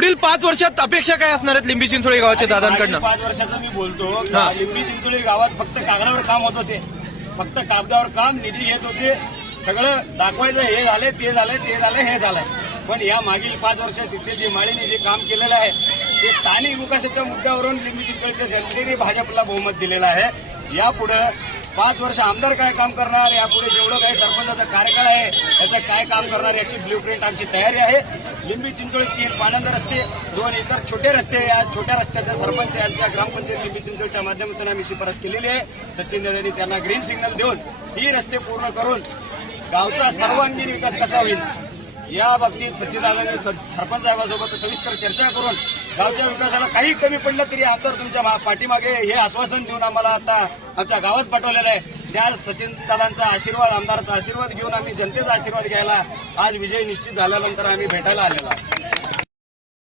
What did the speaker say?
पुढील 5 वर्षात अपेक्षा काय असणार आहेत लिंबी चिंचोळी गावाच्या दादांकडनं? 5 वर्षाचं मी बोलतो. हा. लिंबी चिंचोळी गावात फक्त कागदावर काम होत होते, फक्त कागदावर काम, निधी येत होते, सगळं दाखवायचं, हे झाले ते झाले ते झाले हे झालंय. पण या मागील 5 वर्ष शिक्षणजी माळीने जे काम केलेलं आहे ते स्थानिक विकासाच्या मुद्द्यावरून लिंबी चिंचोळीच्या जनतेने भाजपला बहुमत दिलेलं आहे. यापुढे 5 वर्ष आमदार काय काम करणार, यापुढे जेवढं काही सरपंचाचा कार्यकाळ आहे त्याचं काय काम करणार याची ब्ल्यूप्रिंट आमची तयारी आहे. लिंबी चिंचोळी 3 पानंद रस्ते, 2 इतर छोटे रस्ते, या छोट्या रस्त्याच्या सरपंच यांच्या ग्रामपंचायत लिंबी चिंचोळीच्या माध्यमातून आम्ही शिफारस केलेली आहे. सचिन दादांनी त्यांना ग्रीन सिग्नल देऊन ही रस्ते पूर्ण करून गावचा सर्वांगीण विकास कसा होईल या बाबतीत सच्चिदानंद सरपंच साहेबांसोबत सविस्तर चर्चा करून गावच्या विकासाला काही कमी पडलं तरी आमदार तुमच्या पाठीमागे हे आश्वासन देऊन आम्हाला आता आमच्या गावात पाठवलेलं आहे. त्या सचिन दादांचा आशीर्वाद, आमदाराचा आशीर्वाद घेऊन आम्ही जनतेचा आशीर्वाद घ्यायला आज विजय निश्चित झाल्यानंतर आम्ही भेटायला आलेलो आहोत.